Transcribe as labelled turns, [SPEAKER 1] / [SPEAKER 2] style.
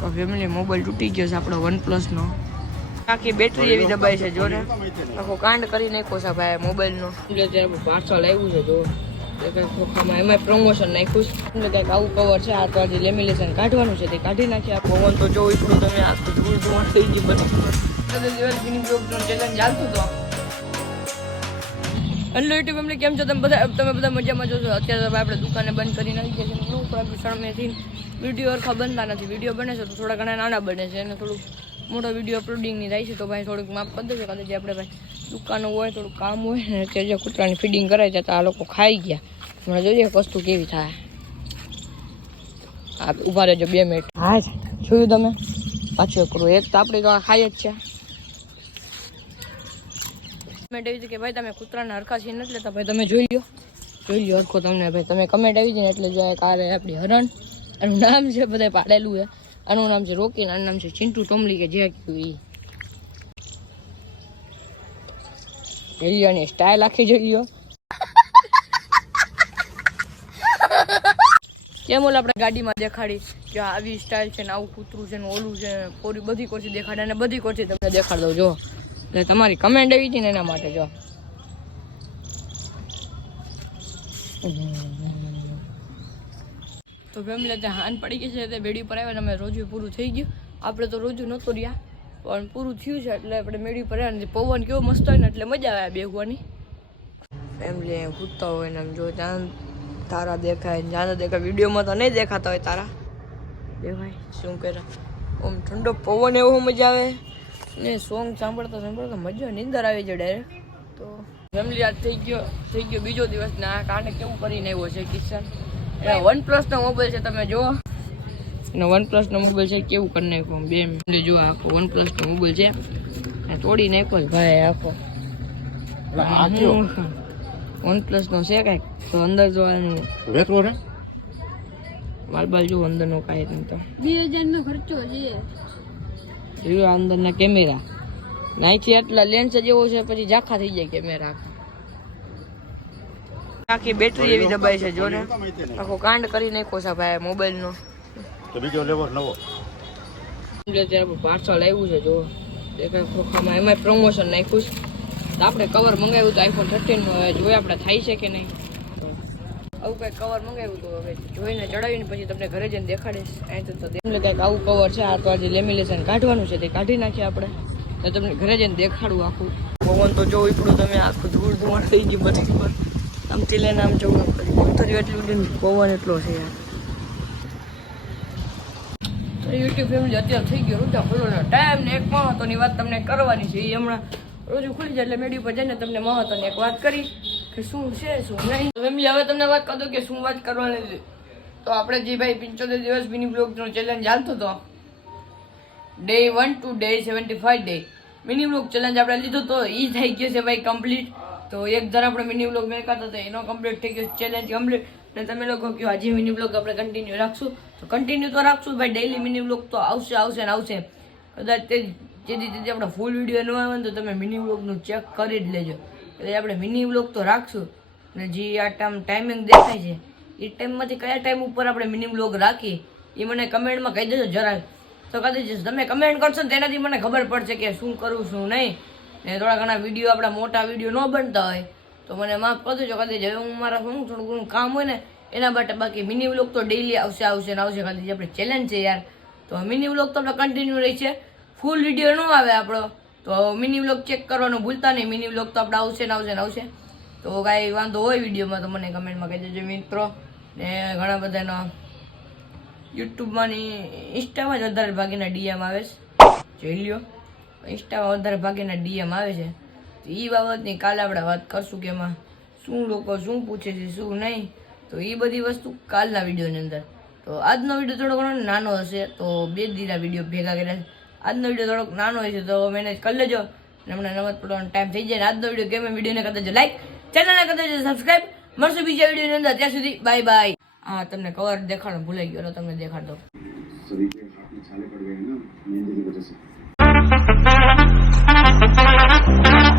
[SPEAKER 1] તો family mobile તૂટી ગયો છે આપણો વન પ્લસનો આખી બેટરી એવી દબાઈ છે જો ને. આખો કાંડ કરી નાખ્યો છે ભાઈ મોબાઈલનો અત્યારે પાર્સલ આવ્યું છે જો. ખોખામાં એમાં પ્રમોશન નાખ્યું છે. એટલે કંઈક આવું કવર છે આ તો આજે લેમિનેશન કાઢવાનું છે તે કાઢી નાખીએ આ પવન તો જો એટલું તમે આખું ધૂળ ધુમાડ થઈ ગયું બધું ચેલેન્જ ચાલતું તો હેલો યુટ્યુબ કેમ છો? તમે બધા તમે બધા મજામાં જોશો અત્યારે તો આપણે દુકાને બંધ કરી નાખી ગયા છે હું પણ શરમેથી વીડિયો અરખા બનતા નથી. વીડિયો બને છે તો થોડા ઘણા નાના બને છે. અને થોડુંક મોટો વીડિયો અપલોડિંગની થાય છે તો ભાઈ થોડુંક માફ કરી દેજો કદાચ આપણે ભાઈ દુકાનો હોય થોડું કામ હોય ને અત્યારે જે કૂતરાની ફીડિંગ કરાય છે, તો આ લોકો ખાઈ ગયા. હમણાં જોઈએ વસ્તુ કેવી થાય. આ ઊભા રહેજો બે મિનિટ હા, જોયું તમે? પાછું એક કરું એક તો આપણે તો ખાઈ જ છે. કમેન્ટ આવી કે ભાઈ તમે કૂતરાના હરખા સીન નથી લેતા ભાઈ તમે જોઈ લો જોઈ લો હરખો તમને. ભાઈ તમે કમેન્ટ આવી જાય એટલે જાય કારે આપણી હરણ. આનું નામ છે બધા પાડેલું છે. આનું નામ છે રોકી ને આનું નામ છે ચિંટુ ટોમલી કે જે કયું એ સ્ટાઇલ આખી જોઈ કેમ ઓલા આપણે ગાડીમાં દેખાડી કે આવી સ્ટાઇલ છે ને આવું કૂતરું છે ને ઓલું છે પૂરી બધી કોરથી દેખાડે અને બધી કોરથી તમને દેખાડ દઉં, જો. એટલે તમારી કમેન્ટ આવી હતી ને એના માટે, જો. તો ફેમિલી ત્યાં હાન પડી ગઈ છે તે બેડી પર આવ્યા અમે રોજુ પૂરું થઈ ગયું. આપણે તો રોજુ નહોતું રહ્યા પણ પૂરું થયું છે એટલે આપણે મેળી પર આવ્યા પવન કેવો મસ્ત હોય ને એટલે મજા આવે બેગવાની ફેમિલી અહીંયા કૂદતા હોય ને જો ત્યાં તારા દેખાય જ્યાં દેખાય વિડીયોમાં તો નહીં દેખાતા હોય તારા. દેખાય શું કરે? આમ ઠંડો પવન એવો મજા આવે. ને સોંગ સાંભળતા સાંભળતા મજા નીંદર આવી જાય ડાયરેક્ટ તો ફેમિલી આજ થઈ ગયો થઈ ગયો બીજો દિવસ ને આ કારણે કેવું કરીને આવ્યો છે કિશન? એ વન મોબાઈલ છે તમે જુઓ. અને વન મોબાઈલ છે કેવું કરી નાખ્યો? બે મિનિટ. જુઓ આખો વન મોબાઈલ છે. આ તોડી નાખ્યો ભાઈ આખો. વન છે કાંઈક? તો અંદર જોવાનું
[SPEAKER 2] વેચવો છે?
[SPEAKER 1] માલબાલ જુઓ અંદરનો કાંઈ નહીં તો.
[SPEAKER 3] બે હજાર નો ખર્ચો છે.
[SPEAKER 1] જોયું આ અંદરના કેમેરા. નાઈથી આટલા લેન્સ જેવો છે પછી ઝાખા થઈ જાય કેમેરા. આખી બેટરી એવી દબાઈ છે જો ને. આખો કાંડ કરી નાખો છે ભાઈ મોબાઈલનો
[SPEAKER 2] તો બીજો લેવો નવો?
[SPEAKER 1] પાર્સલ આવ્યું છે જો. એ ખોખામાં. એમાં પ્રમોશન નાખ્યું છે. તો આપણે કવર મંગાવ્યું તો આઈફોન થર્ટીનનું જોઈએ આપણે થાય છે કે નહીં. તો આવું કઈ કવર મંગાવ્યું તો હવે જોઈને ચડાવીને પછી તમને ઘરે જઈને દેખાડીશ. અહીં તો એમને કંઈક આવું કવર છે. આ તો આજે લેમિનેશન કાઢવાનું છે તે કાઢી નાખીએ આપણે. તો તમને ઘરે જઈને દેખાડું આખું. પવન તો જો એટલું તમે આખું ધૂળ ધુમાડ થઈ ગયું બધી પર આમથી લઈને આમ જવું. પથ્થર એટલું લઈને પવન એટલો છે યાર. તો યુટ્યુબ ફેમિલી અત્યારે થઈ ગયો રોજા ખોલવાનો ટાઈમ ને એક મહત્વની વાત તમને કરવાની છે. એ હમણાં રોજ ખુલી જાય એટલે મેડી પર જઈને તમને મહત્વની એક વાત કરી કે શું છે, શું નહીં. ફેમિલી હવે તમને વાત કરું કે શું વાત કરવાની તો આપણે જે ભાઈ પંચોતેર દિવસ મિની બ્લોગનો ચેલેન્જ ચાલતો હતો day one to day seventy five day mini blog challenge આપણે લીધો તો એ થઈ ગયો છે ભાઈ કમ્પ્લીટ તો એક જણ આપણે મિની બ્લોગ મેં કરતા હતો એનો કમ્પ્લીટ થઈ ગયો ચેલેન્જ કમ્પ્લીટ અને તમે લોકો કહો આજે મિની બ્લોગ આપણે કન્ટિન્યુ રાખશું. તો કન્ટિન્યુ તો રાખશું ભાઈ ડેઈલી મિની બ્લોગ તો આવશે આવશે ને આવશે. કદાચ તે જેથી તેથી આપણે ફૂલ વીડિયો ન આવે ને તો તમે મિની બ્લોગનું ચેક કરી જ લેજો. એટલે આપણે મિની બ્લોગ તો રાખશું. અને જે આ ટાઈમ ટાઈમિંગ દેખાય છે, એ ટાઈમમાંથી કયા ટાઈમ ઉપર આપણે મિની બ્લોગ રાખી એ મને કમેન્ટમાં કહી દેજો જરાક તો કદાચ તમે કમેન્ટ કરશો ને તેનાથી મને ખબર પડશે કે શું કરવું શું નહીં. ને થોડા ઘણા વીડિયો, આપણા મોટા વીડિયો ન બનતા હોય, તો મને માફ કરી દેજો કદાચ હવે હું મારા શું થોડું ઘણું કામ હોય ને, એના માટે બાકી મિની વ્લોગ તો ડેઈલી આવશે આવશે ને આવશે. કદાચ આપણે ચેલેન્જ છે યાર. તો મિની વ્લોગ તો આપણે કન્ટિન્યુ રહી છે. ફૂલ વીડિયો ન આવે આપણો. તો મિની વ્લોગ ચેક કરવાનું ભૂલતા નહીં. મિની વ્લોગ તો આપણે આવશે ને આવશે ને આવશે. તો કાંઈ વાંધો હોય વિડીયોમાં, તો મને કમેન્ટમાં કહી દેજો મિત્રો ને ઘણા બધાનો યુટ્યુબમાં ને ઇન્સ્ટામાં જ વધારે ભાગીના ડીએમ આવે છે. જોઈ લ્યો. ઇન્સ્ટામાં વધારે ભાગેના ડીએમ આવે છે. તો એ બાબતની કાલે આપણે વાત કરશું કે એમાં શું લોકો શું પૂછે છે, શું નહીં. તો એ બધી વસ્તુ કાલના વિડીયોની અંદર. તો આજનો વીડિયો થોડો ઘણો નાનો હશે, તો બે દીના વીડિયો ભેગા કર્યા આજનો વીડિયો થોડોક નાનો હશે, તો મેનેજ કરી લેજો. હમણાં નમત પડવાનો ટાઈમ થઈ જાય આજનો વીડિયો ગમે વિડીયોને કરતા જો લાઈક ચેનલને કરતા જો સબસ્ક્રાઈબ મળશું બીજા વિડીયોની અંદર. ત્યાં સુધી બાય બાય હા તમને કવર દેખાડો ભૂલાઈ ગયો તમને દેખાડ
[SPEAKER 4] Thank you.